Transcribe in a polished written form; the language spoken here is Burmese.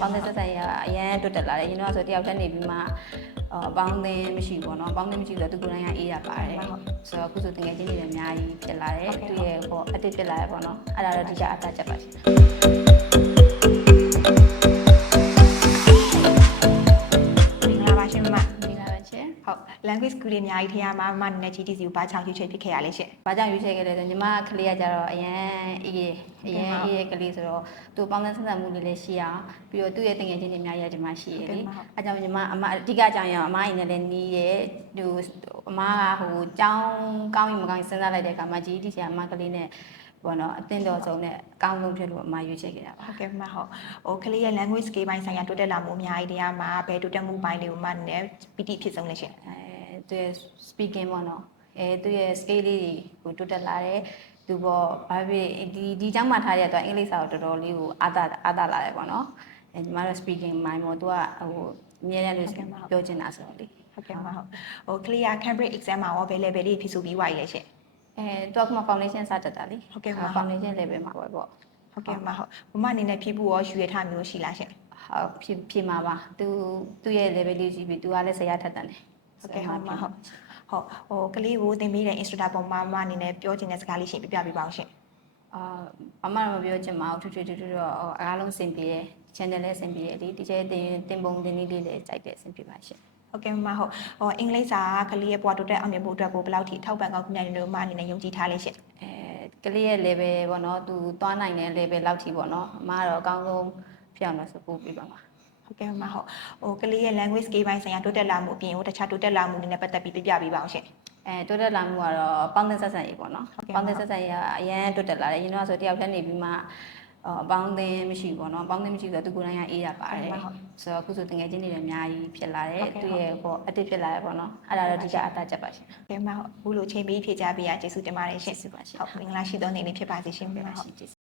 ပေါင်းတဲ့ဆက်ဆံရေးကအရန်တွတ်တက်လာတယ်ကျွန်တော်ဆိုတယောက်တည်းနေပြီးမှပေါင်းတဲ့မရှိဘူးပေါ့နော်ပေါင်းတဲ့မရှိဆိုတော့သူကိုယ်တိုင်ကအေးရပါတယ်ဆိုတော့အခုဆိုတကယ်ချင်းတွေလည်းအများကြီးဖြစ်လာတယ်သူရဲ့ပေါ့အတစ်ဖြစ်လာရပေါ့နော်အဲ့ဒါတော့ဒီကအတက်ချက်ပါရှင်ဟုတ် language school တွေအများကြီးထဲမှာမနနဲ့ GTC ကိုဘာချောင်းရွေးချယ်ဖြစ်ခဲ့ရလဲရှင့် ။ဘာကြောင့်ရွေးချယ်ခဲ့လဲဆိုညီမကလေးကကြတော့အရန်အေးရဲ့ကလေးဆိုတော့သူပေါင်းတဲ့ဆက်ဆံမှုလေးလည်းရှိအောင်ပြီးတော့သူ့ရဲ့တငယ်ချင်းတွေအများကြီးကဒီမှာရှိရလေ။အဲကြောင့်ညီမအဓိကကြောင့်ရအောင်အမအိမ်နဲ့လည်းနီးရဲ့သူအမကဟိုကျောင်းကောင်းရင်မကောင်းစဉ်းစားလိုက်တဲ့အခါမှာ GTC အမကလေးနဲ့ဘောနော်အတင်းတော်ဆုံးနဲ့အကောင်းဆုံးဖြစ်လို့အမရွေးချယ်ခဲ့တာပါ ဟုတ်ကဲ့မဟုတ်ဟိုကလေးရဲ့ language skill ပိုင်းဆိုင်ရာတိုးတက်လာမှုအများကြီးတရားမှာဘယ်တိုးတက်မှုပိုင်းတွေကိုမှနဲ့ပီတိဖြစ်ဆုံးလဲရှင်သူရဲ့ speaking ပေါ့နော်သူရဲ့ scale လေးကိုတိုးတက်လာတယ်သူပေါ့ဘာဖြစ်ဒီကျောင်းမှာထားရတော့အင်္ဂလိပ်စာကိုတော်တော်လေးကိုအားသာလာတယ်ပေါ့နော်ညီမတို့ speaking ပိုင်းပေါ့သူကဟိုအမြဲတမ်းလို့ပြောချင်တာဆိုတော့လေဟုတ်ကဲ့မဟုတ်ဟိုကလေးက Cambridge exam မှာရောဘယ် level လေးဖြစ်ဆိုပြီးွားရလဲရှင်သူကမှ foundation စတက်တာလေဟုတ်ကဲ့ foundation level မှာပေါ့ဟုတ်ကဲ့မဟုတ်ဘမအနေနဲ့ဖြည့်ဖို့ရောရွေထားမျိုးရှိလားရှင်ဟုတ်ဖြည့်မှာပါသူရဲ့ level လေးကြည့်ပြီးသူကလည်းဆရာထက်တန်တယ်ဟုတ်ကဲ့ဟုတ်ဟိုကလေးကိုသင်ပေးတဲ့ instructor ပုံမှာအနေနဲ့ပြောချင်တဲ့စကားလေးရှင်ပြပြပေးပါအောင်ရှင်အမမပြောချင်ပါဘူးထွထွတော့အားလုံးစင်ပြေတယ် channel လည်းစင်ပြေတယ်ဒီကျဲတင်ပုံတင်လေးလေးလည်းကြိုက်တယ်စင်ပြေပါရှင်ဟုတ်ကဲ့မဟုတ်ဟိုအင်္ဂလိပ်စာကလေးရဲ့ပွားတိုးတက်အောင်မြင်ဖို့အတွက်ကိုဘယ်လောက်ထိထောက်ပံ့ကောင်းခင်ဗျာတို့မှအနေနဲ့ယုံကြည်ထားလေးရှင်ကလေးရဲ့ level ပေါ့နော်သူသွားနိုင်တဲ့ level လောက်ထိပေါ့နော်အမကတော့အကောင်းဆုံးဖြစ်အောင်လို့ support ပေးပါပါဟုတ်ကဲ့မဟုတ်ဟိုကလေးရဲ့ language skill ပိုင်းဆိုင်ရာတိုးတက်လာမှုအပြင်ဟိုတခြားတိုးတက်လာမှုတွေနဲ့ပတ်သက်ပြီးပြပြပေးပါအောင်ရှင်တိုးတက်လာမှုကတော့ပေါင်းတဲ့ဆက်ဆံရေးပေါ့နော်ပေါင်းတဲ့ဆက်ဆံရေးကအရန်တိုးတက်လာတယ်ကျွန်တော်ဆိုတယောက်တည်းနေပြီးမှပေါင်းတဲ့မရှိဘူးပေါ့နော်ပေါင်းတဲ့မရှိဆိုတော့သူကိုယ်တိုင်ကအေးရပါတယ်ဆိုတော့အခုဆိုတကယ်ချင်းတွေလည်းအများကြီးဖြစ်လာတယ်သူရဲ့ပေါ့အတစ်ဖြစ်လာရပေါ့နော်အဲ့ဒါတော့ဒီကအတက်ချက်ပါရှင်ဟုတ်ကဲ့မဟုတ်ဘူးလို့ချိန်ပြီးဖြည့်ကြပေးရကျေးဇူးတင်ပါတယ်ရှင်ဟုတ်မင်္ဂလာရှိသောနေ့လေးဖြစ်ပါစေရှင်ဟုတ်